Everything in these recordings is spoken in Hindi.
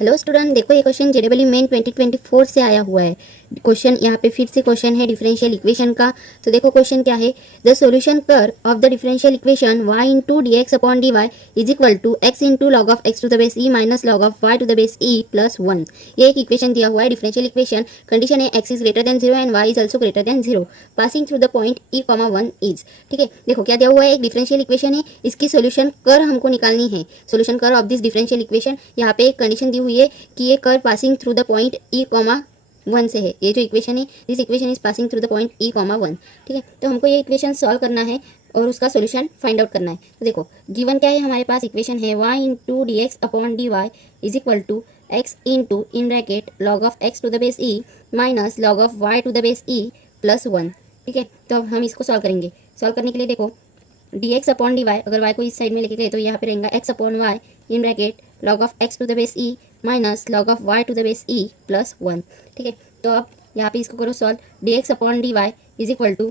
हेलो स्टूडेंट, देखो ये क्वेश्चन जेडब्ल्यू मेन 2024 से आया हुआ है। क्वेश्चन यहाँ पे फिर से क्वेश्चन है डिफरेंशियल इक्वेशन का। तो देखो क्वेश्चन क्या है, the solution curve of the differential equation y into d x upon d y is equal to x into log of x to the base e minus log of y to the base e plus 1। ये एक इक्वेशन दिया हुआ है डिफरेंशियल इक्वेशन। कंडीशन है x is greater than 0 and y is also greater than 0 passing through the point e comma 1 is. ठीक है, देखो क्या दिया हुआ है, एक डिफरेंशियल इक्वेशन है, इसकी सोल्यूशन कर्व हमको निकालनी है। Solution curve of this differential equation, यहाँ पे एक कंडीशन दी हुई है कि ये curve passing through the point e comma 1 से है। ये जो इक्वेशन है, this equation is passing through the point e comma 1। ठीक है, तो हमको ये इक्वेशन सॉल्व करना है और उसका सोल्यूशन फाइंड आउट करना है। तो देखो गिवन क्या है, हमारे पास इक्वेशन है y into d x upon d y is equal to x into in bracket log of x to the base e minus log of y to the base e plus 1। ठीक है, तो अब हम इसको सॉल्व करेंगे। सॉल्व करने के लिए देखो d x upon d y, अगर वाई को इस साइड में लेके गए तो यहाँ पे रहेगा x upon y in bracket log of x to the base e minus log of y to the base e plus 1। ठीक है, तो अब यहाँ पे इसको करो solve. D x upon d y is equal to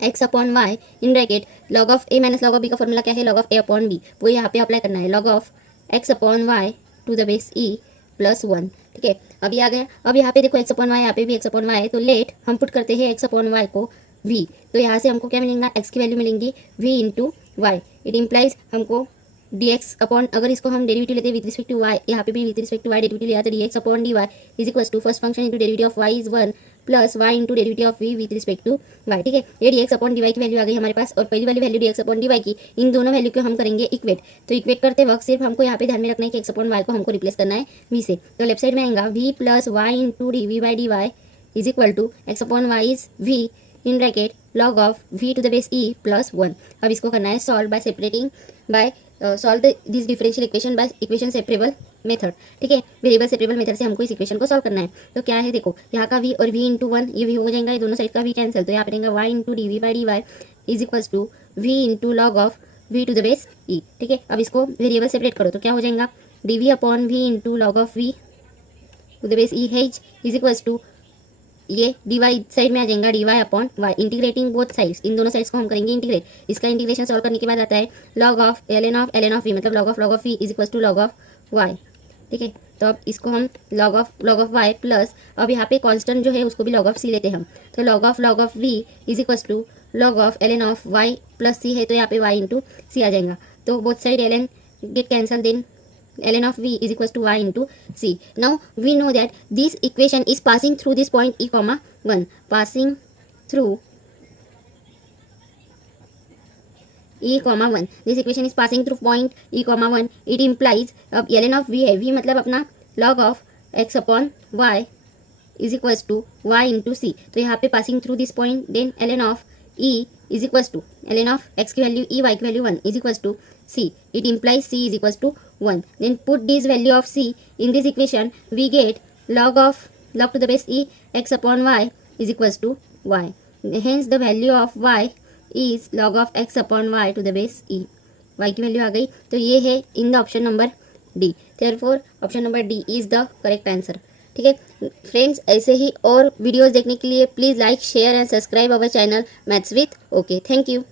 x upon y in bracket log of a minus log of b का फॉर्मूला क्या है, log of a upon b, वो यहाँ पे अप्लाई करना है, log of x upon y to the base e plus 1। ठीक है, अभी आ गया। अब यहाँ पे देखो एक्स अपॉन वाई, यहाँ पे भी एक्स अपॉन वाई है, तो लेट हम पुट करते हैं एक्स अपॉन वाई को v। तो यहाँ से हमको क्या मिलेगा, x की वैल्यू मिलेंगी v into y. It implies हमको dx अपॉन, अगर इसको हम डेरिवेटिव लेते हैं विद रिस्पेक्ट टू y, यहाँ पे भी with respect to y derivative लिया तो dx upon dy is equal to first function into derivative of y is 1 plus y into derivative of v with respect to y। ठीक है, ये dx अपॉन dy की वैल्यू आ गई हमारे पास, और पहली वाली वैल्यू dx अपॉन dy की, इन दोनों वैल्यू को हम करेंगे इक्वेट। तो इक्वेट करते वक्त सिर्फ हमको यहाँ पे ध्यान में रखना है कि x अपॉन y को हमको रिप्लेस करना है v से। तो लेफ्ट साइड में आएगा v plus y into d v by d y is equal to x upon y is v in bracket log of v to the base e plus 1। अब इसको करना है solve by separating by solve this differential equation by equation separable method. ठीक है, वेरिएबल सेपरेबल मेथड से हमको इस इक्वेशन को सॉल्व करना है। तो क्या है देखो, यहाँ का v और v इंटू 1 ये v हो जाएगा, ये दोनों साइड का v कैंसिल, तो यहाँ पे रहेगा y into d v by d y is equals to v into log of v to the base e। ठीक है, अब इसको वेरिएबल सेपरेट करो तो क्या हो जाएगा, d v upon v into log of v to the base e है इज इक्वल्स टू, ये dy साइड में आ जाएगा dy upon y, integrating both sides, इन दोनों साइड्स को हम करेंगे इंटीग्रेट। इसका इंटीग्रेशन सॉल्व करने के बाद आता है log of ln of v, मतलब log of v is equal to log of y। ठीक है, तो अब इसको हम log ऑफ y प्लस, अब यहाँ पे कांस्टेंट जो है उसको भी log ऑफ c लेते हैं हम, तो log of v is equal to log of ln of y plus c है, तो यहाँ पे y इंटू c आ जाएगा। तो both side ln get cancel, then ln of v is equals to y into c. Now we know that this equation is passing through this point e comma 1, passing through e comma 1, this equation is passing through point e comma 1. it implies अब ln of v है, v मतलब अपना log of x upon y is equals to y into c, तो यहाँ पे passing through this point, then ln of e is equals to ln of x की वैल्यू e, y की value 1 is equals to c. it implies c is equals to 1. then put this value of c in this equation, we get log to the base e x upon y is equals to y. hence the value of y is log of x upon y to the base e. y की वैल्यू आ गई, तो ये है in the option number D. therefore option number D is the correct answer. ठीक है फ्रेंड्स, ऐसे ही और वीडियोस देखने के लिए please like share and subscribe our channel maths with okay. Thank you.